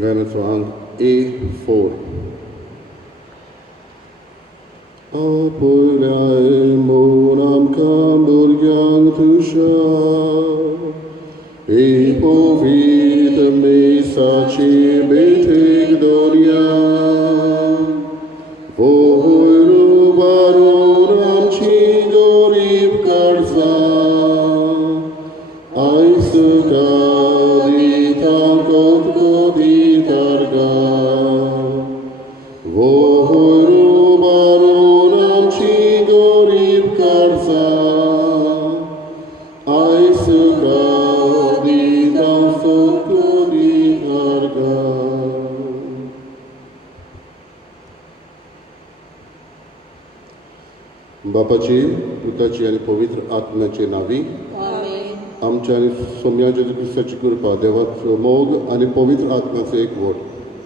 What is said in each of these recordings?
Gaelico ang A4. Apoirai monam camburgiang tusha, e povita me saci betig doria, voiru baronam cigorib karza, aisuka ditam kot ditarga, voiru baronam cigorib karza, aisuka ditam kot ditarga. बापाची पुताची आणि पवित्र आत्म्याचे नावी आमच्या आणि सोम्या जेजू ख्रिस्ताची कृपा देवाचो मोग आणि पवित्र आत्म्याचो एक वोट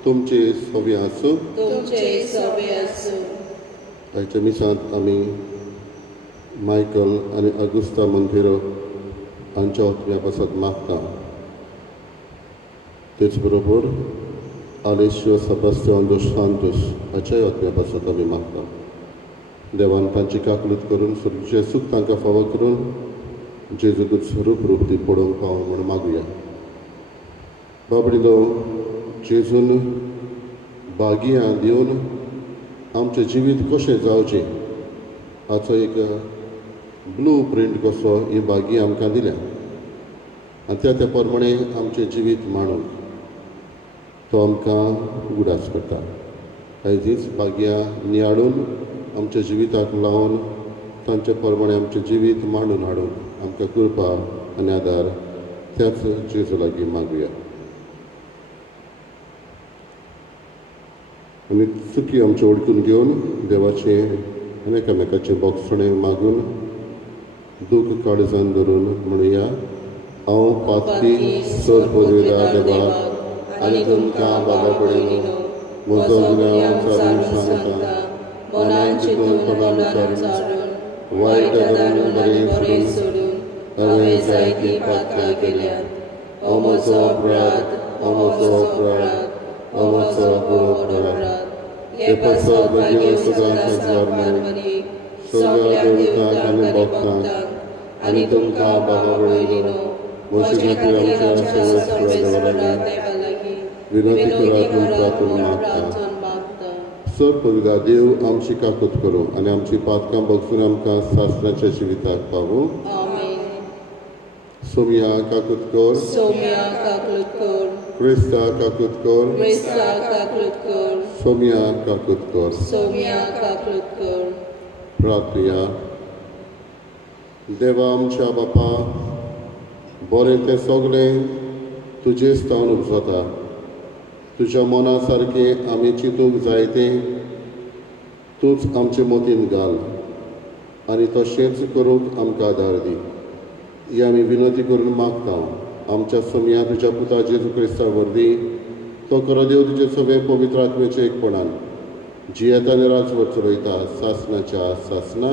तुमचे सव्य आसूं. आयच्या मिसांत आमी मायकल आणि अगुस्ता मोंतेरो हांच्या आत्म्या पासत मागता. तेच बरोबर आलेशियो सेबास्टियान dos Santos हाच्याय आत्म्या पासत आमी मागता. देवान तांची काकलूत करून सुरक्षे सूख तांकां फावो करून जेजूकूच रूप ती पळोवंक पावो म्हूण मागुया. बाबडिलो जेजून बागियां दिवन आमचें जिवीत कशें जावचें हाचो एक ब्लू प्रिंट कसो ही बागी आमकां दिल्या आनी त्या प्रमाणे आमचें जिवीत मांडून तो आमकां उडास करता. आयज बागया नियाळून आमच्या जिविताक लावन तांचे प्रमाणे आमचें जिवीत मांडून हाडून आमकां कृपा आनी आदार त्याच जेजू लागीं मागुया. आमी चुकी आमचे ओळखून घेवन देवाचें एकामेकाचें बोगसणें मागून दूख काळजान धरून म्हणुया. हांव पातकी सोर पदवेदार देवाक आनी तुमकां बाबा कडेन म्हजो गुन्यांव चालून सांगता. मनान चिंतून तोंडान विचारून वायट आदारून बरें सोडून हांवें जायती पातकां केल्यात. हो म्हजो अपराध, हो म्हजो अपराध, हो म्हजो अपराध. हे पासत मागीर सदांच मारमारीक सगळ्या देवतांक आनी भक्तांक आनी तुमकां बाबा भयणीनो म्हजे खातीर आमच्या सर्वेस्परा देवा लागीं विनंती करात प्रार्थना मागता. सर पवित्र देव आमची काकूत करूं आनी आमची पातकां बगसून आमकां सासणाच्या जिविताक पावूं. सोम्या काकूत कर, क्रिस्ता काकूत कर, सोम्या काकूत कर. प्रार्थया. देवा आमच्या बापा बरें तें सगळें तुजेच तावन उपजता. तुज्या मना सारकें आमी चिंतूंक जाय तें तूंच आमचे मतीन घाल आनी तशेंच करूंक आमकां आदार दी. ही आमी विनंती करून मागता आमच्या सोम्या तुज्या पुता जेजू क्रिस्ता वरवीं. तो खरो देव तुजे सगळे पवित्र आत्म्याचे एकपणान जियेता आनी राजवट चलयता सासणाच्या सासना.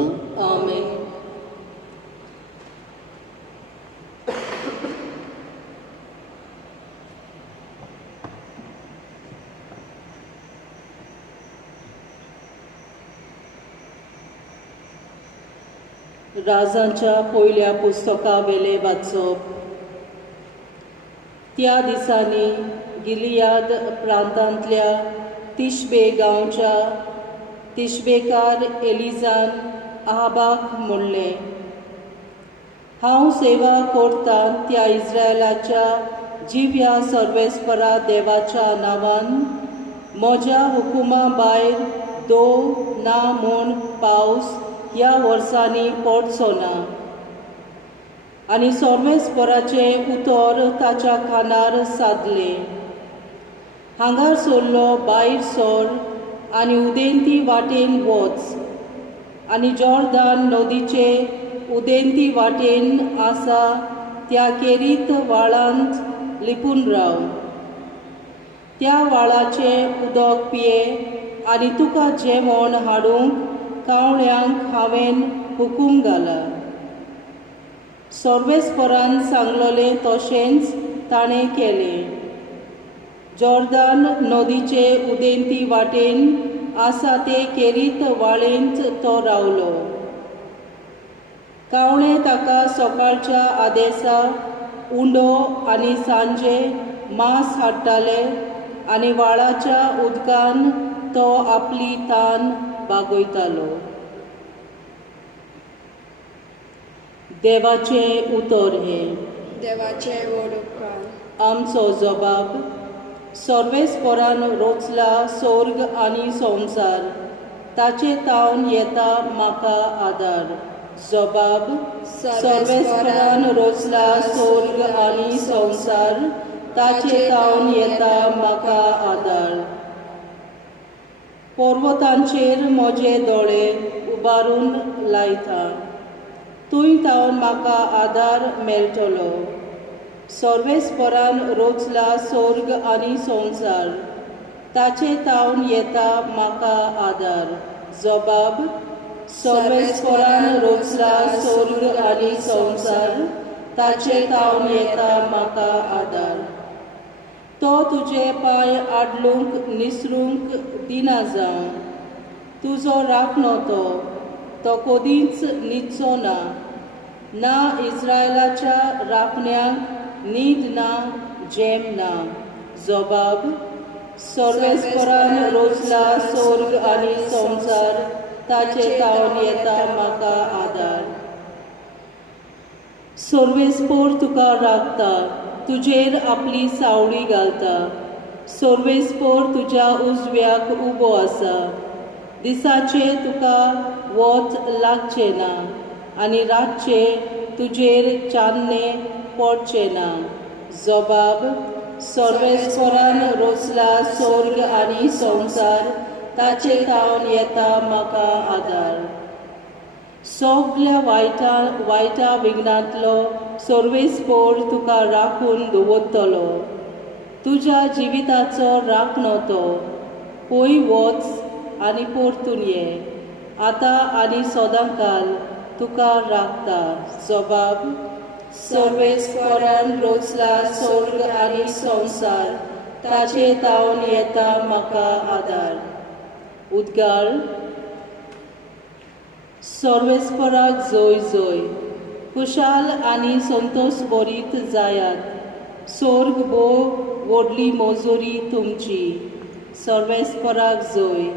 राजांच्या पयल्या पुस्तका वेले वाचप. त्या दिसांनी गिलियाद प्रांतांतल्या तिशबे गांवच्या तिशबेकार एलिजान आहाबाक म्हणलें, हांव सेवा करतां त्या इस्रायलाच्या जिव्या सर्वेस्परा देवाच्या नांवान म्हज्या हुकुमा भायर दो ना म्हूण पावस ह्या वर्सांनी पडचो ना. आनी सर्वेस्पराचें उतर ताच्या कानार सादलें. हांगार सोल्लो भायर सर आनी उदेंती वाटेन वच आनी जॉर्दान नदीचे उदेंती वाटेन आसा त्या केरीत व्हाळांत लिपून राव. त्या व्हाळाचें उदक पिये आनी तुका जेवण हाडूंक कावळ्यांक हांवें हुकूम घाला. सर्वेस्परान सांगलोलें तशेंच ताणें केलें. जॉर्दान नदीचे उदेंती वाटेन आसा ते केरीत वाळेंत तो रावलो. कावणे ताका सकाळच्या आदेसा उंडो आनी सांजे मांस हाडटाले आनी व्हाळाच्या उदकान तो आपली तान बागयतालो. देवाचें उतर हें. देवाचे व्हड उपकार. आमचो जबाब. सर्वेस्परान रोचला स्वर्ग आनी संवसार, ताचे तावन येता म्हाका आदार. जबाब. सर्वेस्परान रोचला स्वर्ग आनी संवसार, ताचे तावन येता म्हाका आदार. पर्वतांचेर म्हजे दोळे उबारून लायता, थंय तावन म्हाका आदार मेळटलो. सर्वेस्परान रोचला स्वर्ग आनी संवसार, ताचे तावन येता म्हाका आदार. जबाब. सर्वेस्परान रोचला स्वर्ग आनी संवसार, ताचे तावन येता म्हाका आदार. तो तुजे पांय आडलूंक निसरूंक दिना जावं. तुजो राखणो तो कदींच न्हिदचो ना. ना इस्रायलाच्या राखण्यांक न्हीद ना, जेम ना. जबाब. सर्वेस्परान रोचला स्वर्ग आनी संवसार, ताचे तावन येता म्हाका आदार. सर्वेस्पर तुका राखता, तुजेर आपली सावळी घालता. सर्वेस्पर तुज्या उजव्याक उबो आसा. दिसाचे तुका वत लागचें ना आनी रातचे तुजेर चान्नें पडचें ना. जबाब. सर्वेस्परान रोचला स्वर्ग आनी संवसार, ताचे तावन येता म्हाका आदार. सगल्या वायटा विघ्नांतलो सर्वेस्पर तुका राखून दवरतलो. तुज्या जिविताचो राखणो तो. पळय वच आनी परतून ये. आतां आनी सदांकाल तुका राखता. जबाब. सर्वेस्परान रोचला स्वर्ग आनी संवसार, ताचे तावन येता म्हाका आदार. उद्गार. सर्वेस्पराक जय जय. खुशाल आनी संतोश भरीत जायात. स्वर्ग भो व्हडली मोजोरी तुमची. सर्वेस्पराक जय.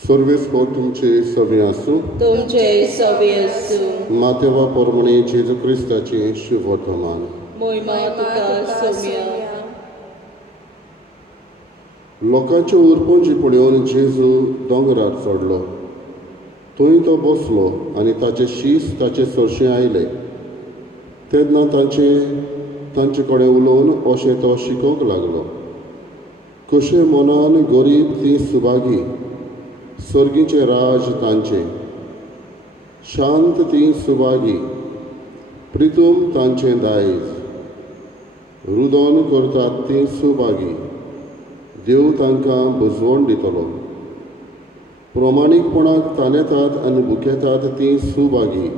सर्वेस्पर तुमचे सवे आसूं. तुमचे सवे आसूं. मातेवा पोरमणे जेजू क्रिस्ताचे शुभ वर्तमान. मोहिमा तुका सौम्या. लोकांचे उरपणजी पळोवन जेजू दोंगरार चडलो. थंय तो बसलो आनी ताचे शीस ताचे सरशें आयले. तेन्ना तांचे कडेन उलोवन अशें तो शिकोवंक लागलो. कशे मनान गरीब ती सुभागी, सर्गीचे राज तांचे. शांत ती सुभागी, प्रितूम तांचें दायज. रुदन करतात ती सुभागी, देव तांकां बुजवण दितलो. प्रमाणीकपणाक तानेतात आनी भुकेतात ती सुभागी,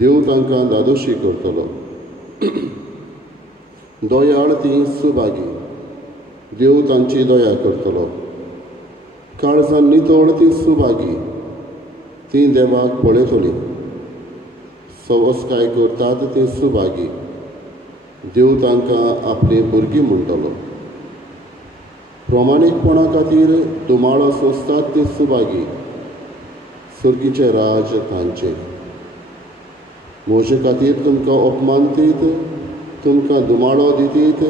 देव तांकां दादोशी करतलो. दोयाळ ती सुभागी, देव तांची दया करतलो. काळजान नितळ ती सुभागी, ती देवाक पळयतली. सवस्काय करतात ती सुभागी, देव तांकां आपली भुरगीं म्हणटलो. प्रमाणीकपणा खातीर दुमाळो सोंसतात ती सुभागी, सर्गीचे राज तांचे. म्हजे खातीर तुमकां अपमान दीत, तुमकां दुमाळो दितीत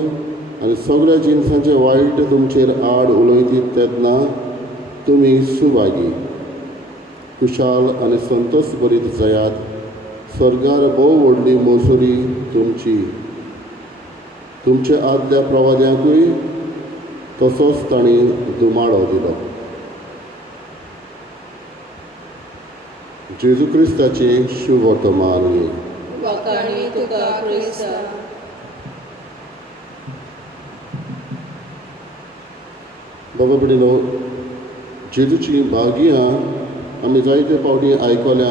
आनी सगळ्या जिनसांचे वायट तुमचेर आड उलयतीत तेन्ना तुमी सुभागी. खुशाल आनी संतोश भरीत जायात. स्वर्गार भोव व्हडली मोजुरी तुमची. तुमच्या आदल्या प्रवाद्यांकूय तसोच तांणी दुमाळो दिलो. जेजू क्रिस्ताचें शुभ वर्तमान वखाणी तुका क्रिस्ता. बाबा बडिलो जेजूची भागियां आमी जायते फावटी आयकल्या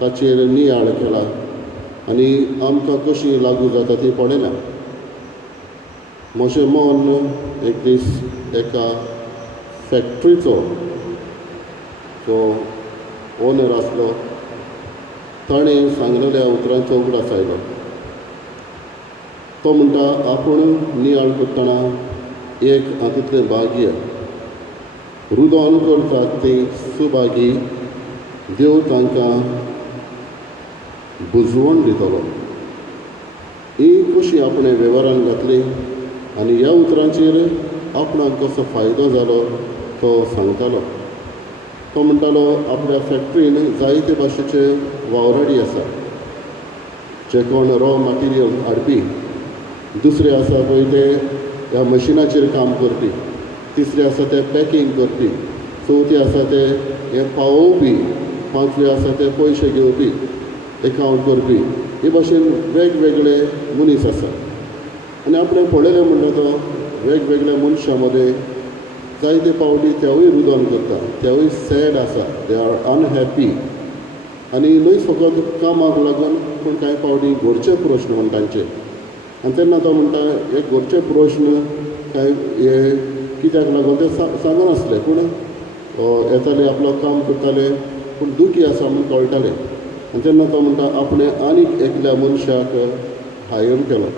ताचेर नियाळ केला आनी आमकां कशी लागू जाता ती पळयल्या. म्हजें मन एक दीस एका फॅक्ट्रीचो जो ओनर आसलो ताणें सांगलेल्या उतरांचो उगडास आयलो. तो म्हणटा आपूण नियाळ करतना एक हातूंतलें भाग्य रुदोन करतात ती सुभागी देव तांकां बुजवण दितलो. ही कशी आपणे वेव्हारान घातली आनी ह्या उतरांचेर आपणाक कसो फायदो जालो तो सांगतालो. तो म्हणटालो आपल्या फॅक्ट्रीन जायते भाशेचे वावराडी आसा. जे कोण रॉ मटिरियल हाडपी, दुसरे आसा पळय ते ह्या मशिनाचेर काम करपी, तिसरे आसा ते पॅकींग करपी, चवथे आसा ते हे पावोवपी, पांचवे आसा ते पयशे घेवपी, एकावंट करपी. हे भाशेन वेगवेगळे मनीस आसा. आनी आपणें पळयलें म्हणटा तो वेगवेगळ्या मनशां मदें जायते फावटी तेवूय रुदन करता, तेवूय सॅड आसा, दे आर अनहॅप्पी. आनी न्हयच फकत कामाक लागून पूण कांय फावटी घरचे प्रश्न म्हण तांचे. आनी तेन्ना तो म्हणटा हे घरचे प्रश्न कांय हे कित्याक लागून ते सांगनासले, पूण येताले आपलो काम करताले पूण दुखी आसा म्हूण कळटालें. आनी तेन्ना तो म्हणटा आपणें आनीक एकल्या मनशाक हायर केलो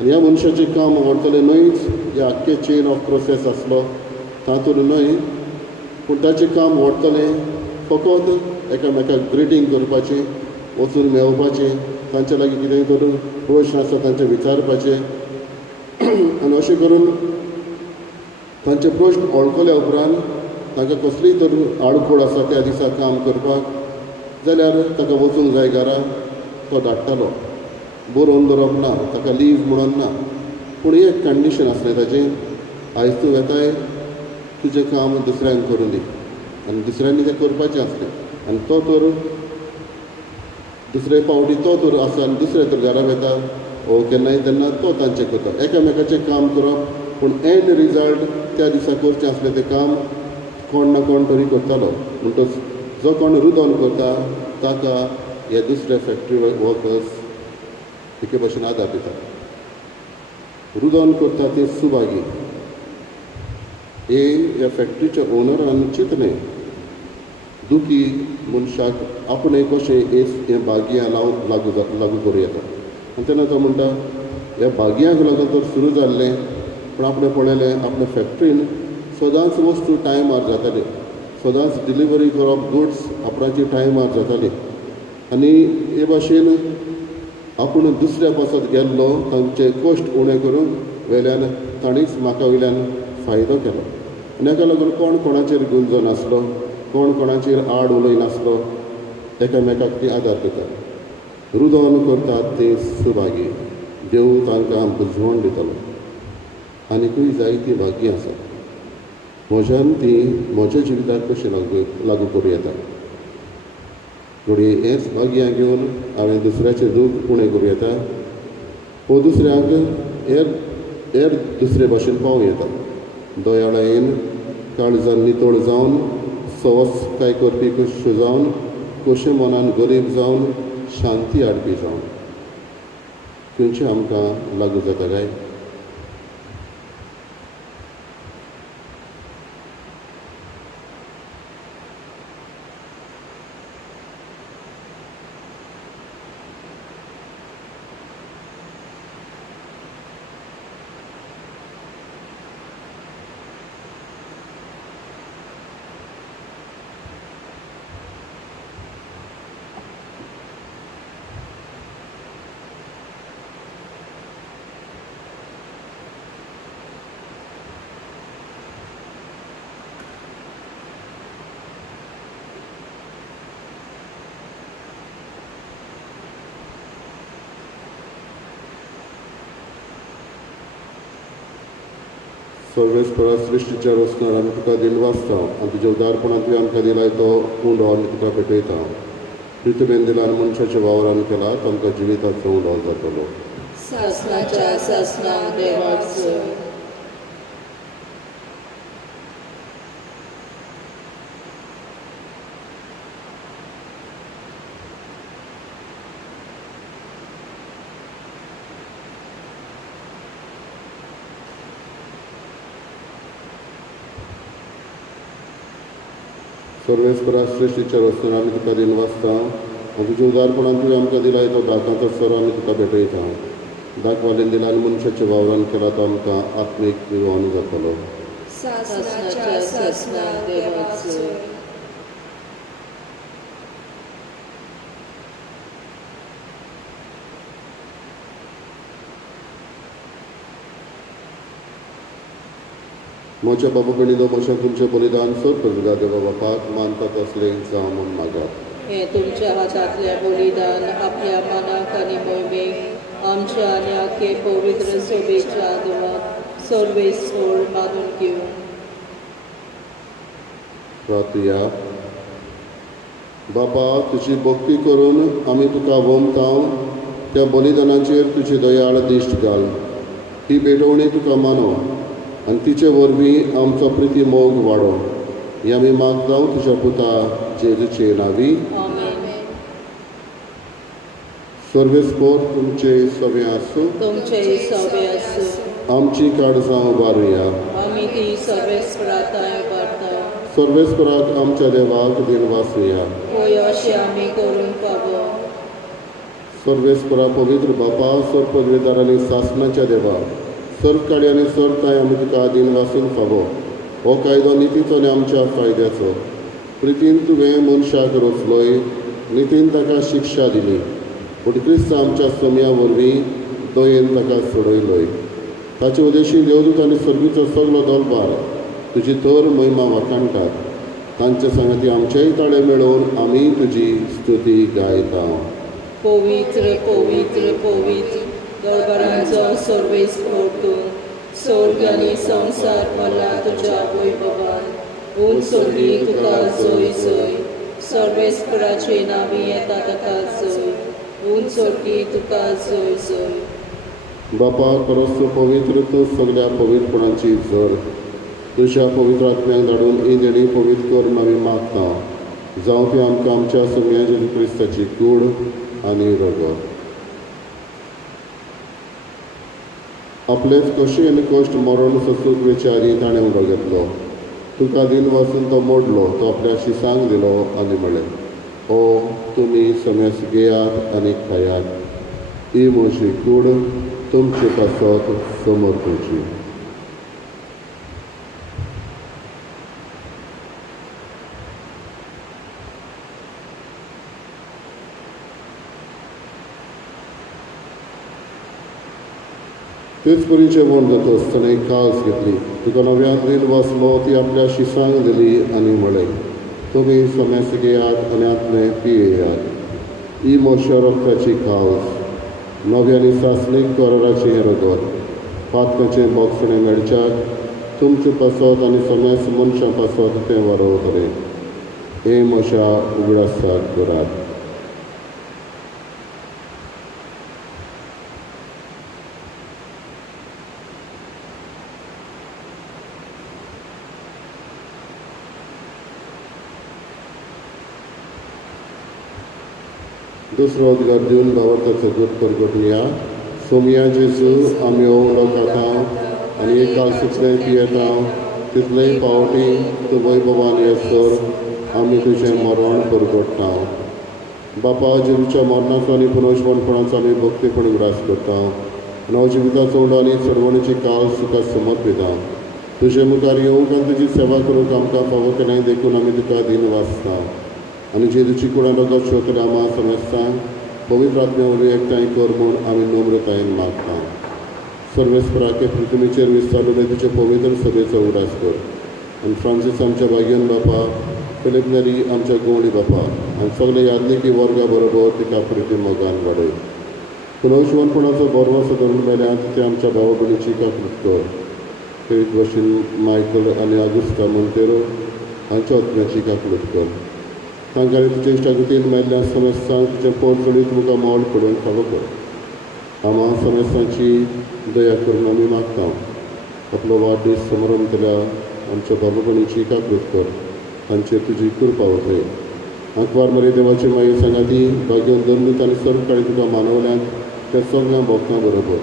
आनी ह्या मनशाचें काम व्हरतलें न्हयच हे आख्खे चेन ऑफ प्रोसेस आसलो तातूंत न्हय, पूण ताचें काम व्हरतलें फकत एकामेकाक ग्रिटींग करपाचें, वचून मेळपाचें, तांचे लागीं कितेंय तर प्रश्न आसा तांचे विचारपाचे. आनी अशें करून तांचे प्रश्न वळखल्या उपरांत तांकां कसलीय तर आडखळ आसा त्या दिसा काम करपाक जाल्यार ताका वचूंक जाय घरा, तो धाडटालो. बरोवन दवरप ना, ताका लीव म्हणून ना. पूण एक कंडीशन आसलें ताचें, आयज तूं येताय तुजें काम दुसऱ्यांक करून दी. आनी दुसऱ्यांनी तें करपाचें आसलें. आनी तो तर दुसरे फावटी तो तर आसा आनी दुसरे तर घरा वता वो केन्नाय तेन्ना तो तांचें करता. एकामेकाचें काम करप पूण एंड रिजल्ट त्या दिसा करचें आसलें तें काम कोण ना कोण तरी करतालो. म्हणटच जो कोण रुदन करता ताका हे दुसरे फॅक्ट्री वर्कर्स एके भाशेन आदार दिता. रुदन करता ते सुभागी. हे ह्या फॅक्ट्रीच्या ओनरान चिंतलें दुखी मनशाक आपणें कशें हे भाग्यां लागू करूं येता. आनी तेन्ना तो म्हणटा ह्या भाग्यांक लागून तर सुरू जाल्लें, पूण आपणें पळयलें आपल्या फॅक्ट्रीन सदांच वस्तू टायमार जाताल्यो, सदांच डिलिव्हरी करप गुड्स आपणाची टायमार जाताली. आनी हे भाशेन आपूण दुसऱ्या पासत गेल्लो तांचे कश्ट उणें करून वेल्यान ताणीच म्हाका वयल्यान फायदो केलो. आनी हाका लागून कोण कोणाचेर गुंजो नासलो, कोण कोणाचेर आड उलय नासलो, एकामेकाक ती आदार दितात. रुदन करतात ते सुभागी देव तांकां बुजवण दितलो. आनीकूय जायतीं भाग्यां आसात. म्हज्यान ती म्हज्या जिविताक कशी लागू करूं येता. घडये हेच भाग्यां घेवन हांवें दुसऱ्याचें दूख उणें करूं येता, वो दुसऱ्याक हेर दुसरे भाशेन पावूं येता. दोयाळेन काळजान नितळ जावन, सवस्काय करपी कश्यो जावन, कशें मनान गरीब जावन, शांती हाडपी जावन खंयचें आमकां लागू जाता काय. सर्वेस्परा सृश्टीच्या रचणार आमी तुका दिल वाचता आनी तुज्या उदारपणान तुवें आमकां दिलाय तो उंडो आमी तुका पेटयता. पृथ्वीन दिलान मनशाच्या वावरान केला तांकां जिविताचो उलो जातलो सासणाच्या सासणाक देवाचो सर्वेस्परा सृश्टीच्या रस्त्यान आमी तुका दिन वाचता आनी तुज्या उदारपणान तुवें आमकां दिलाय तो दाखांचो सर आमी तुका भेटयता दाखवालेन दिलान मनशाच्या वावरान केला तो आमकां आत्मीक जिवन जातलो सासणाच्या सासणाक देवाचो म्हज्या बाबा भयणीनो म्हज्या तुमचें बलिदान सर प्रभुगा देवा बापाक मानतात असलें जावं म्हूण मागात हे तुमच्या हातांतलें बलिदान आपल्या मनाक आनी मोहिमेक आमच्या आनी आख्खे पवित्र सोबेच्या देवाक सर्वेस्वर मानून घेवं प्रार्थया बापा तुजी भक्ती करून आमी तुका वमताव त्या बलिदानाचेर तुजी दयाळ दिश्ट घाल ही भेटवणी तुका मानो आनी तिचे वरवीं आमचो प्रिती मोग वाडो ही आमी मागतां तुज्या पुता जेजूचे नांवी सर्वेस्पोर तुमचे सवे आसूं तुमचे सवे आसूं आमची काळजां उबारुया आमी ती सर्वेस्पराताय उबारता सर्वेस्पराक आमच्या देवाक दिन वाचुया होय अशें आमी करूंक फावो सर्वेस्परा पवित्र बापा सर पदवेदारांनी सासणाच्या देवा सर्व काडी आनी सर्ताय आमी तुका दिन वाचून फावो हो कायदो नितीचो आनी आमच्या फायद्याचो प्रितीन तुवें मनशाक रचलोय नितीन ताका शिक्षा दिली पूण क्रिस्त आमच्या समया वरवीं दयेन ताका सोडयलोय ताचे उदेशी देवदूत आनी सर्वीचो सगलो दलबार तुजी तर महिमा वखाणटात तांचे सांगती आमचेय ताळे मेळोवन आमी तुजी स्तुती गायता पवित्र पवित्र पवित्र दरबारांचो सर्वेस्पोर तूं स्वर्ग आनी संवसार मला तुज्या वैभवान ऊन सोडली तुका जय जय सर्वेस्पराचे नांवी येता ताका जय ऊन सोडली तुका जय जय बापा परस पवित्र तूं सगळ्या पवित्रपणाची जर तुज्या पवित्र आत्म्याक धाडून ही देणी पवित्र करून आमी मागता जावं ती आमकां आमच्या सगळ्या जेजू क्रिस्ताची कूड आनी रगत आपलेच कशी आनी कश्ट मरण सोसूंक विचारी ताणें उलो घेतलो तुका दिन वाचून तो मोडलो तो आपल्या शिसांक दिलो आनी म्हळें ओ तुमी समेस घेयात आनी खायात ही म्हजी कूड तुमचे पासत समोर तुमची तेच परीचे वण जाता आसतना एक कास घेतली तुका नव्यान दिन वाचलो ती आपल्या शिसांक दिली आनी म्हळें तुमी समेस घेयात आनी आत्मे पियेयात ही म्हज्या रक्ताची कास नव्यानी सासणीक कराराची रगत पातकाचें बोगसणें मेळच्याक तुमचे पासत आनी समेस मनशां पासत तें वारोवतलें हे म्हज्या उगडासाक करात दुसरो उद्गार दिवन भावार्थाचो दूत परगटुया सोमया जेजू आमी हो उलो खाता आनी एक काल तितलें पियेता तितलेय पावटी तूं वैभवान येसर आमी तुजें मरण परगटता बापा जेजूच्या मरणाचो आनी पुनर्जीवनपणाचो आमी भक्तीपणी उगडास करता नवजिविताचो उडो आनी चडवणीची काल तुका समर्पिता तुजे मुखार येवंक आनी तुजी सेवा करूंक आमकां फावो केलें देखून आमी तुका दिन वाचता आनी जेजूची कुडां रगत श्रोत्र आमा समजता पवित्र आत्म्या वरवीं एकठांय कर म्हूण आमी नम्रतायेन मागता सर्वेस्पराके पृथ्वीचेर विस्तारलेले तुजे पवित्र सभेचो उडास कर आनी फ्रांसीस आमच्या भाग्यन बापा फिलिप नेरी आमच्या गवळी बापा आनी सगळे यादनिकी वर्गा बरोबर तिका प्रिती मोगान वाडय पुनर्जीवनपणाचो बरो धरून मेल्यांत ते आमच्या भावा भयणीची काकूट कर तेच भशेन मायकल आनी आगुस्ता मोंतेरो हांच्या आत्म्याची काकूट कर तांकां तुजे इश्टागतीन मेल्ल्या समस्तांक तुजें पोट जोडीत तुका मोल पडून फावो कर. आम्हा समस्तांची दया करून आमी मागता. आपलो वाडदीस समारंभतल्या आमच्या बाबूपणीची काकूत कर. तांचेर तुजी कृपा उरय. आंकवार मरे देवाची मागीर सांगाती भाग्योन दंडीत आनी सर्वकाळी तुका मानवल्यांत त्या सगळ्या भक्तां बरोबर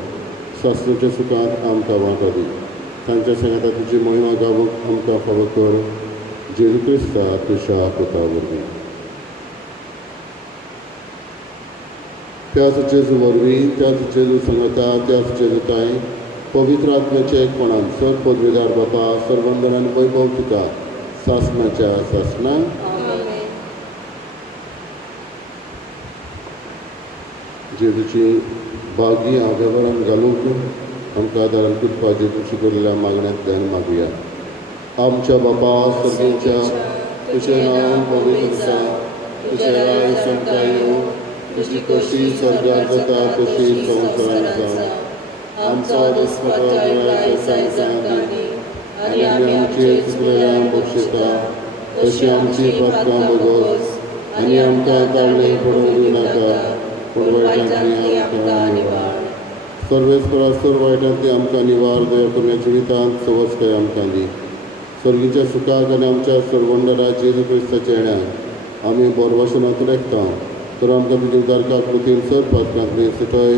सासणेच्या सुखांत आमकां वांटो दी. तांच्या सांगाता तुजी महिमा गावूंक आमकां फावो कर. जेजू क्रिस्ता तुज्या पुता वरवीं. त्याच जेजू वरवीं, त्याच जेजू सांगाता, त्याच जेजूताय पवित्र आत्म्याचे एकपणान सर पदवीदार बापा सर्वंदन आनी वैभव तुका सासणाच्या सासणाक Amen. जेजूची बागी हांव वेव्हारान घालूंक आमकां आदारान कृपा जेजूची केल्ल्या मागण्यांतल्यान मागुया. आमच्या बापा सर्गेच्या तुजें नांव पवित्र आसा. तुजें राय आमकां येवं. तुजी कशी स्वर्गांत जाता तशी संवसारांत जावं. आमचो दिसपट्टो आयज आमकां दी. आनी आमी आमचेर चुकलेल्यांक बक्षिता तशी आमची पातकां बगोस. आनी आमकां तावले पडूंक दिनाका पूण वायटांतली आमकां निवार. सर्वेस्परा सर्व वायटांतली आमकां निवार. दया करून ह्या जिवितांत सवस्काय आमकां दी. सर्गीच्या सुखाक आनी आमच्या सर्वंडरा जेजू क्रिस्ताच्या येण्याक आमी बोरवसनांत लेखता. तर आमकां तुजे उदारकाक कृतीन सर्व पातकांतली सुटय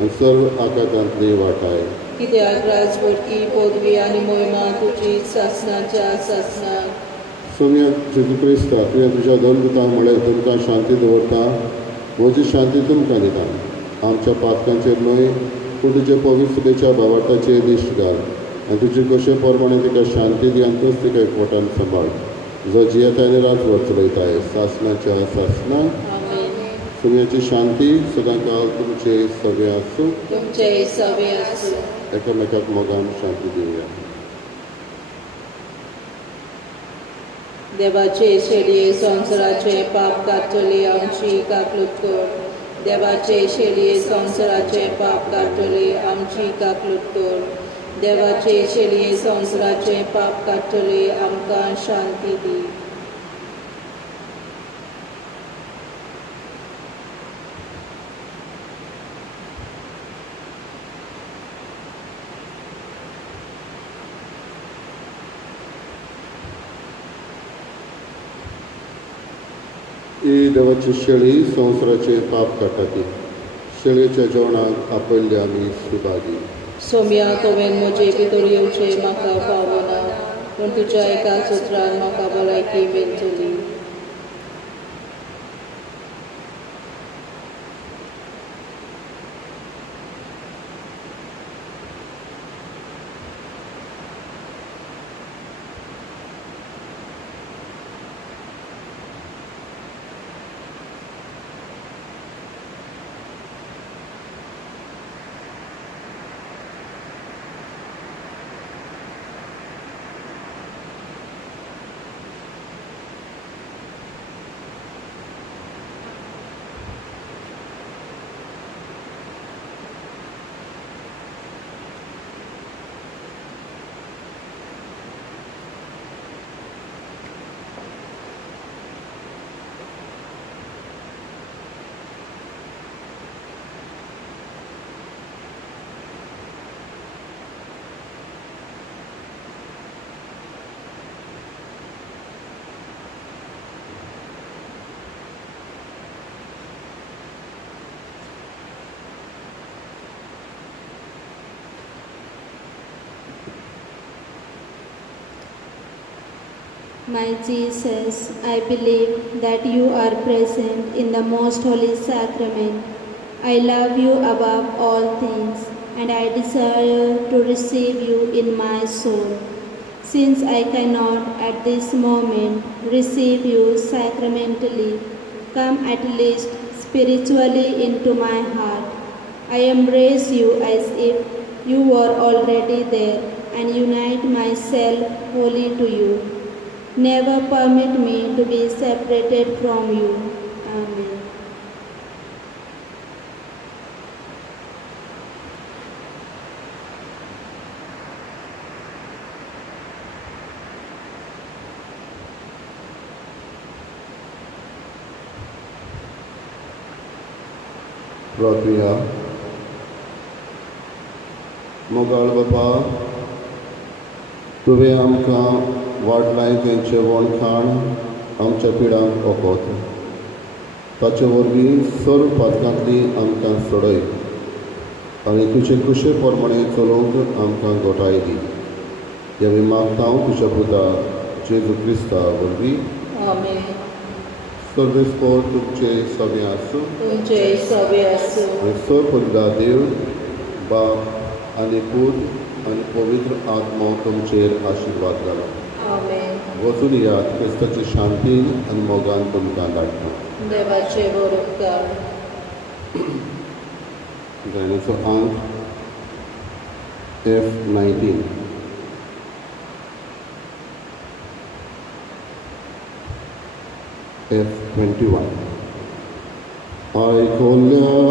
आनी सर्व आकांतांतली वाटाय. कित्याक राजवटी पदवी आनी मोहिमा तुजी सासणाच्या सासणाक. सोम्या जेजू क्रिस्ता तुवें तुज्या दंडुतां म्हळ्यार तुमकां शांती दवरता. म्हजी शांती तुमकां दिता. आमच्या पातकांचेर न्हय पूण तुजे पवित्रतेच्या भावार्थाचेर दिश्ट घाल. आनी तुजे कशे प्रमाणे तिका शांती दी आनी तूंच तिका एकवटान सांबाळ. जो जियेता आनी राजवट चलयताय सासणाच्या सासणाक. सोम्याची शांती सदांकाळ तुमचे सगळे आसूं. तुमचे सवे आसूं. एकामेकाक मोगान शांती दिवया. देवाचे शेडये संवसाराचे पाप काडटली आमची काकलूत कर. देवाचे शेडये संवसाराचे पाप काडटली आमची काकलूत कर. देवाचे शेडये संवसाराचे पाप काडटली आमकां शांती दी. ही देवाची शेळी संवसाराचे पाप काडटा ती. शेळयेच्या जेवणाक आपयल्ले आमी सुभागी. सोम्या तुवें म्हजे भितर येवचें म्हाका फावना पूण तुज्या एकाच उतरान म्हाका भलायकी मेळटली. My Jesus, I believe that you are present in the most holy sacrament. I love you above all things, and I desire to receive you in my soul. Since I cannot at this moment receive you sacramentally, come at least spiritually into my heart. I embrace you as if you were already there and unite myself wholly to you. Never permit me to be separated from you. Amen. प्रार्थया मोगाळ बापा तुवें आमकां वाडलाय तेंचें वणखाण आमच्या पिडांक ओकोत ताचे वरवीं सर्व पातकांतली आमकां सोडय आनी तुजे कुशे प्रमाणे चलोवंक आमकां घोटाय दी ह्या मागता हांव तुज्या पुता जेजू क्रिस्ता वरवीं आमेन. सर्वेस्पोर तुमचे सगळें आसूं तुमचे सवे आसूं. आनी सोपदा देव बाप आनी पूत आनी पवित्र आत्मा तुमचेर आशिर्वाद घालो. आमेन. वचून यात क्रिस्ताची शांतीन आनी मोगान तुमकां धाडटा. देवाचे बरोबकार. गायनाचो अंक F19. F21. आयकोल्या